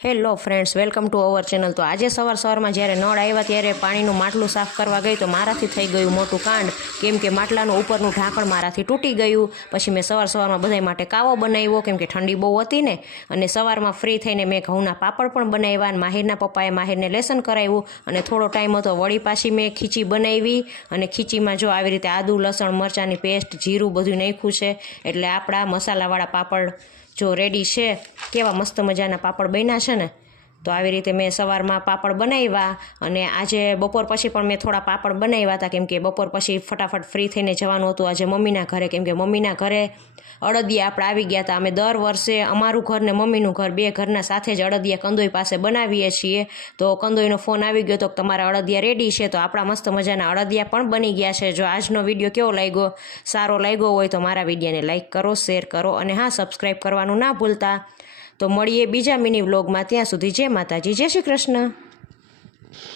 Hello friends, welcome to our channel. તો આજે સવારમાં જ્યારે નળ આવ્યા ત્યારે પાણીનું માટલું સાફ કરવા ગઈ તો મારાથી થઈ ગયું મોટું કાંડ, કેમ કે માટલાનું ઉપરનું ઢાંકણ મારાથી તૂટી ગયું। પછી મેં સવારમાં બધાય માટે કાવો બનાવ્યો, કેમ કે ઠંડી બહુ હતી ને। અને સવારમાં ફ્રી થઈને મેં ઘઉંના પાપડ પણ બનાવ્યા, અને માહિરના પપ્પાએ માહિરને લેસન કરાવ્યું, અને થોડો ટાઈમ હતો વળી પાછી મેં ખીચી બનાવી। અને ખીચીમાં જો આવી રીતે આદુ લસણ મરચાંની પેસ્ટ જીરું બધું નાખ્યું છે, એટલે આપણા મસાલાવાળા પાપડ જો રેડી છે। કેવા મસ્ત મજાના પાપડ બન્યા છે ને। તો આવી રીતે મેં સવારમાં પાપડ બનાવ્યા, અને આજે બપોર પછી પણ મેં થોડા પાપડ બનાવ્યા હતા, કેમ કે બપોર પછી ફટાફટ ફ્રી થઈને જવાનું હતું આજે મમ્મીના ઘરે, કેમ કે મમ્મીના ઘરે અડદિયા આપણે આવી ગયા હતા। અમે દર વર્ષે અમારું ઘર ને મમ્મીનું ઘર બે ઘરના સાથે જ અડદિયા કંદોઈ પાસે બનાવીએ છીએ। તો કંદોઈનો ફોન આવી ગયો તો તમારા અડદિયા રેડી છે, તો આપણા મસ્ત મજાના અડદિયા પણ બની ગયા છે। જો આજનો વિડીયો કેવો લાગ્યો, સારો લાગ્યો હોય તો મારા વિડીયોને લાઇક કરો, શેર કરો, અને હા, સબસ્ક્રાઈબ કરવાનું ના ભૂલતા। તો મળીએ બીજા મિની વ્લોગમાં, ત્યાં સુધી જય માતાજી, જય શ્રી કૃષ્ણ।